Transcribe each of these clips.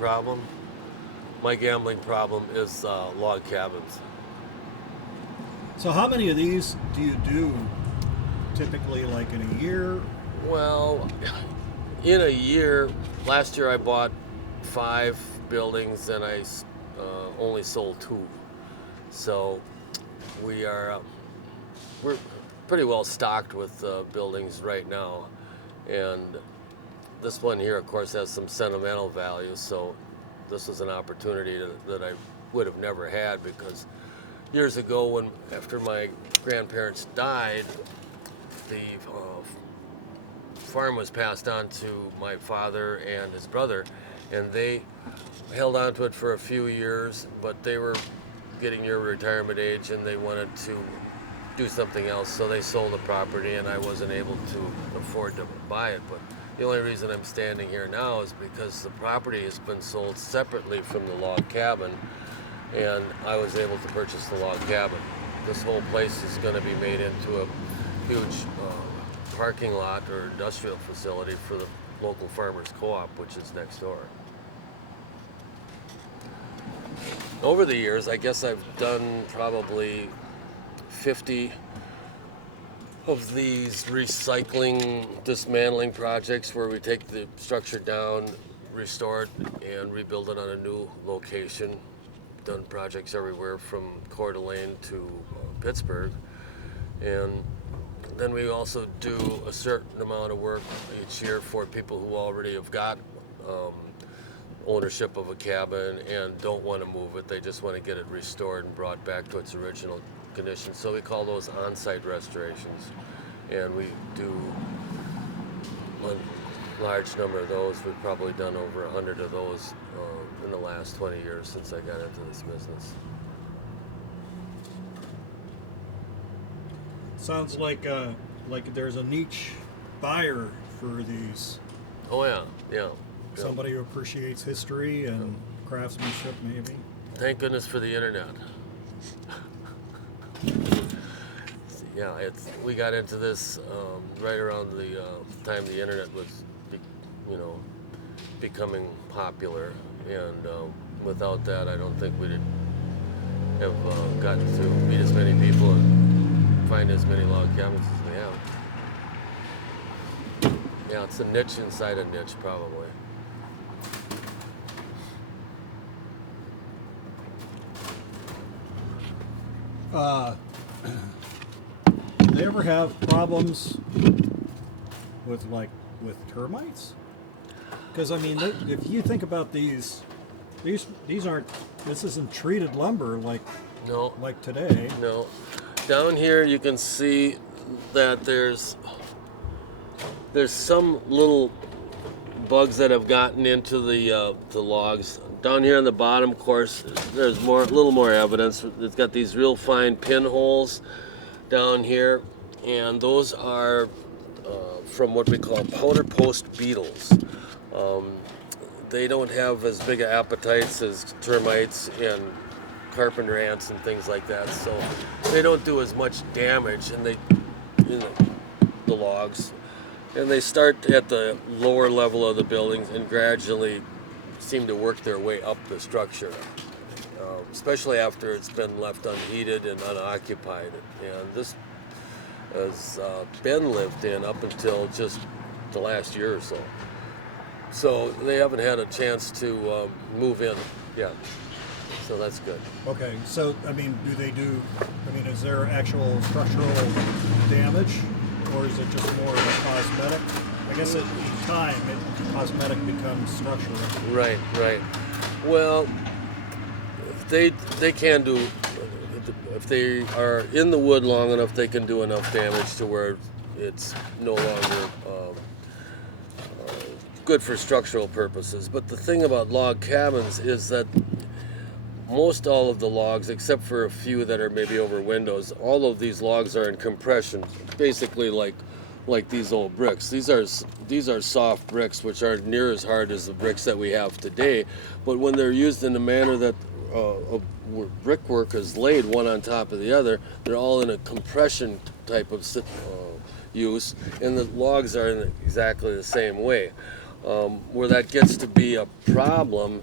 problem. My gambling problem is log cabins. So how many of these do you do typically, like in a year? Well, in a year, last year I bought 5 buildings and I only sold 2. So we're pretty well stocked with buildings right now, and this one here, of course, has some sentimental value. So this was an opportunity that I would have never had, because years ago, after my grandparents died, the farm was passed on to my father and his brother, and they held on to it for a few years, but they were getting near retirement age and they wanted to do something else, so they sold the property and I wasn't able to afford to buy it. But the only reason I'm standing here now is because the property has been sold separately from the log cabin, and I was able to purchase the log cabin. This whole place is going to be made into a huge parking lot or industrial facility for the local farmers co-op, which is next door. Over the years, I guess I've done probably 50 of these recycling, dismantling projects where we take the structure down, restore it, and rebuild it on a new location. Done projects everywhere from Coeur d'Alene to Pittsburgh. And then we also do a certain amount of work each year for people who already have got ownership of a cabin and don't want to move it. They just want to get it restored and brought back to its original condition. So we call those on-site restorations. And we do a large number of those. We've probably done over 100 of those in the last 20 years since I got into this business. Sounds like there's a niche buyer for these. Oh yeah, yeah. Somebody who appreciates history and craftsmanship, maybe. Thank goodness for the internet. Yeah, we got into this right around the time the internet was, becoming popular, and without that, I don't think we'd have gotten to meet as many people and find as many log cabins as we have. Yeah, it's a niche inside a niche, probably. Do they ever have problems with termites? Because I mean, if you think about these aren't. This isn't treated lumber like today. No. Down here you can see that there's some little bugs that have gotten into the logs. Down here on the bottom, of course, there's a little more evidence. It's got these real fine pinholes down here, and those are from what we call powder post beetles. They don't have as big of appetites as termites and carpenter ants and things like that, so they don't do as much damage in the logs. And they start at the lower level of the buildings and gradually seem to work their way up the structure, especially after it's been left unheated and unoccupied. And this has been lived in up until just the last year or so. So they haven't had a chance to move in yet. So that's good. Okay, so I mean, is there actual structural damage, or is it just more of a cosmetic? I guess in time, cosmetic becomes structural. Right. Well, they can do, if they are in the wood long enough, they can do enough damage to where it's no longer good for structural purposes. But the thing about log cabins is that most all of the logs, except for a few that are maybe over windows, all of these logs are in compression, basically like these old bricks. These are soft bricks, which aren't near as hard as the bricks that we have today. But when they're used in the manner that brickwork is laid one on top of the other, they're all in a compression type of use, and the logs are in exactly the same way. Where that gets to be a problem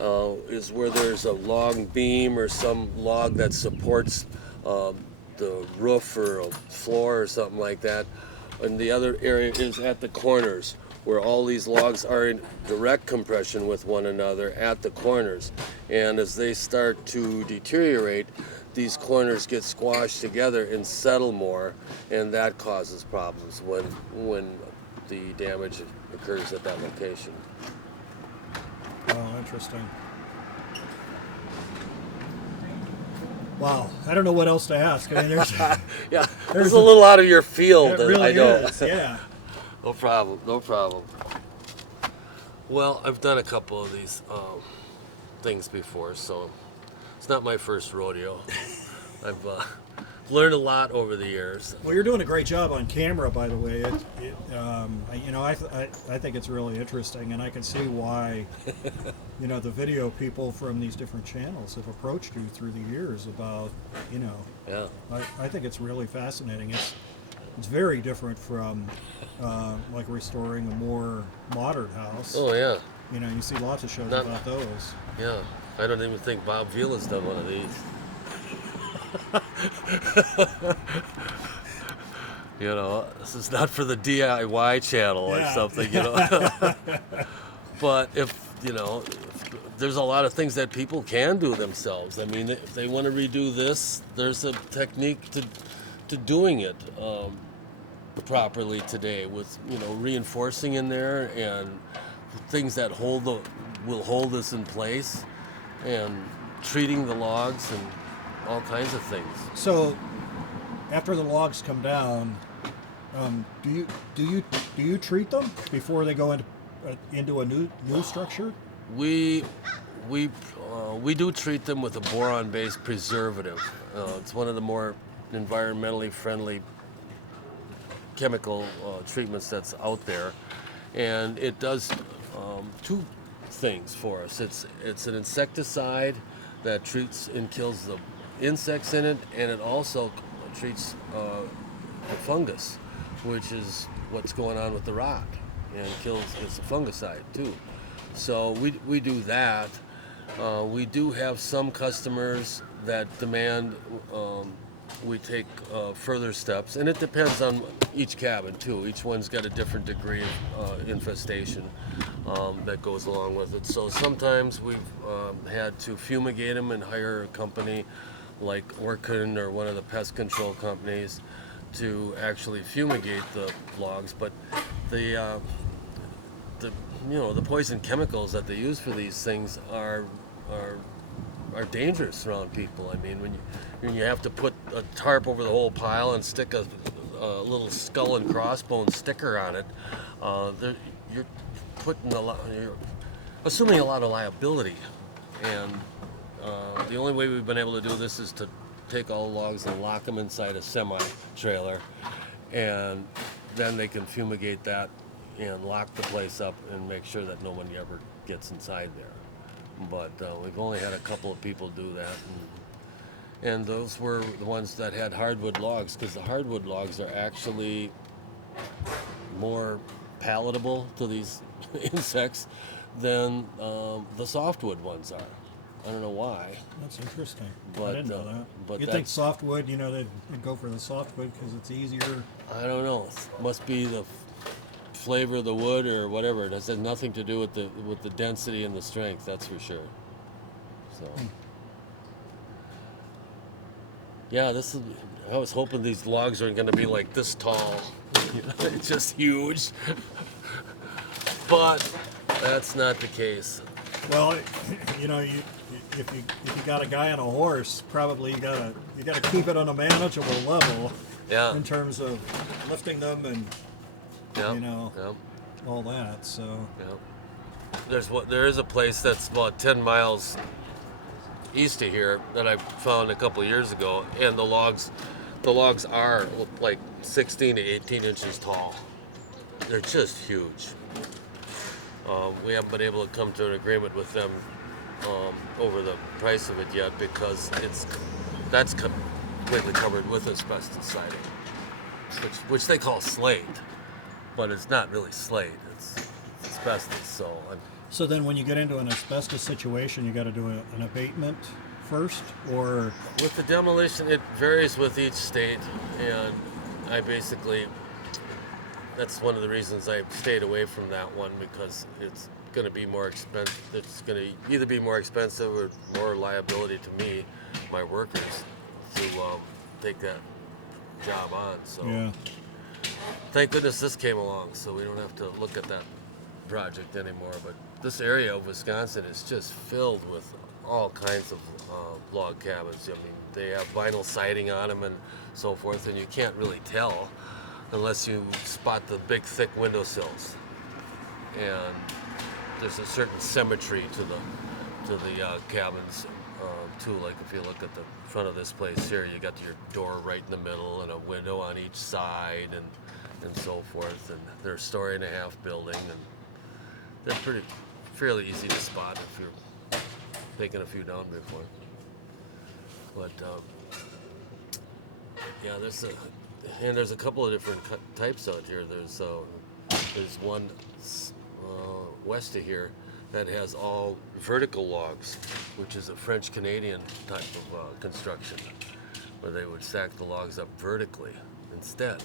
is where there's a log beam or some log that supports the roof or a floor or something like that. And the other area is at the corners, where all these logs are in direct compression with one another at the corners. And as they start to deteriorate, these corners get squashed together and settle more, and that causes problems when the damage occurs at that location. Oh, interesting. Wow, I don't know what else to ask. I mean, there's Yeah, there's a little out of your field. it really I know. is. Yeah. No problem. No problem. Well, I've done a couple of these things before, so it's not my first rodeo. I've learned a lot over the years. Well, you're doing a great job on camera, by the way. I think it's really interesting, and I can see why, the video people from these different channels have approached you through the years about, Yeah. I think it's really fascinating. It's very different from like restoring a more modern house. Oh yeah. You see lots of shows Not- about those. Yeah. I don't even think Bob Vila's done one of these. This is not for the DIY channel or Yeah. something, But if there's a lot of things that people can do themselves. I mean, if they want to redo this, there's a technique to doing it properly today with, reinforcing in there and things that will hold this in place, and treating the logs and all kinds of things. So, after the logs come down, do you treat them before they go into a new structure? We do treat them with a boron-based preservative. It's one of the more environmentally friendly chemical treatments that's out there, and it does two things for us. It's an insecticide that treats and kills the insects in it, and it also treats the fungus, which is what's going on with the rock, and it's a fungicide too. So we do that. We do have some customers that demand we take further steps, and it depends on each cabin too. Each one's got a different degree of infestation that goes along with it. So sometimes we've had to fumigate them and hire a company like Orkin or one of the pest control companies to actually fumigate the logs. But the poison chemicals that they use for these things are dangerous around people. I mean, when you have to put a tarp over the whole pile and stick a little skull and crossbones sticker on it, you're assuming a lot of liability. And the only way we've been able to do this is to take all the logs and lock them inside a semi-trailer, and then they can fumigate that and lock the place up and make sure that no one ever gets inside there. But we've only had a couple of people do that, and those were the ones that had hardwood logs, because the hardwood logs are actually more palatable to these insects than the softwood ones are. I don't know why. That's interesting. I But, didn't know that. but You'd think softwood, they'd go for the softwood because it's easier. I don't know. It must be the flavor of the wood or whatever. It has nothing to do with the density and the strength, that's for sure. So yeah, I was hoping these logs aren't going to be like this tall. It's just huge. But that's not the case. Well, if you got a guy on a horse, probably you gotta keep it on a manageable level. Yeah. In terms of lifting them and Yeah. all that. So Yeah. There is a place that's about 10 miles east of here that I found a couple of years ago, and the logs are like 16 to 18 inches tall. They're just huge. We haven't been able to come to an agreement with them over the price of it yet, because that's completely covered with asbestos siding, which they call slate, but it's not really slate. It's asbestos. So So then when you get into an asbestos situation, you got to do an abatement first, or with the demolition, it varies with each state, and I basically, that's one of the reasons I stayed away from that one, because it's going to be more expensive. It's going to either be more expensive or more liability to me, my workers, to take that job on. So yeah. thank goodness this came along, so we don't have to look at that project anymore. But this area of Wisconsin is just filled with all kinds of log cabins. I mean, they have vinyl siding on them and so forth, and you can't really tell unless you spot the big, thick windowsills. And there's a certain symmetry to the cabins too. Like if you look at the front of this place here, you got your door right in the middle and a window on each side, and so forth. And they're a story and a half building, and they're fairly easy to spot if you're taking a few down before. But yeah, there's a couple of different types out here. There's one west of here that has all vertical logs, which is a French Canadian type of construction, where they would stack the logs up vertically instead.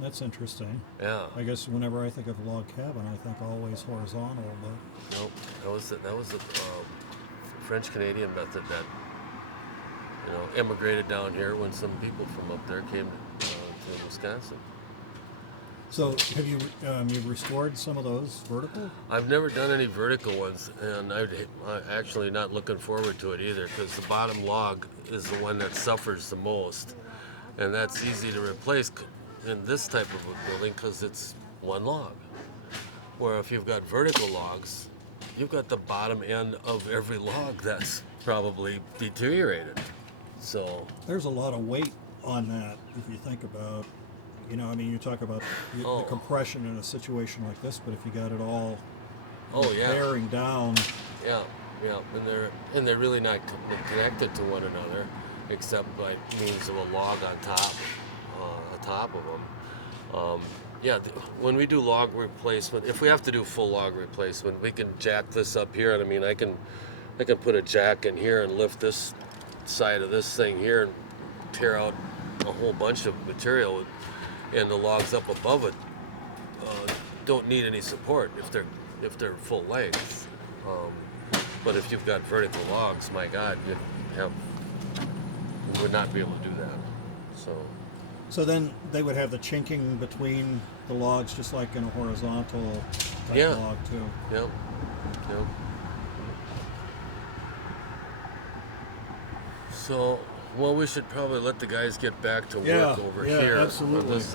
That's interesting. Yeah. I guess whenever I think of a log cabin, I think always horizontal, but Nope. That was the French Canadian method that emigrated down here when some people from up there came to Wisconsin. so have you've restored some of those vertical? I've never done any vertical ones, and I'm actually not looking forward to it either, because the bottom log is the one that suffers the most, and that's easy to replace in this type of a building because it's one log. Where if you've got vertical logs, you've got the bottom end of every log that's probably deteriorated. So There's a lot of weight on that if you think about, I mean, you talk about the compression in a situation like this, but if you got it all bearing down, yeah, and they're really not connected to one another, except by means of a log on top of them. When we do log replacement, if we have to do full log replacement, we can jack this up here, and I mean, I can put a jack in here and lift this side of this thing here and tear out a whole bunch of material, and the logs up above it don't need any support if they're full length. But if you've got vertical logs, my God, you would not be able to do that. So then they would have the chinking between the logs, just like in a horizontal type log too. Yep. So, well, we should probably let the guys get back to work over here. Absolutely. On this side.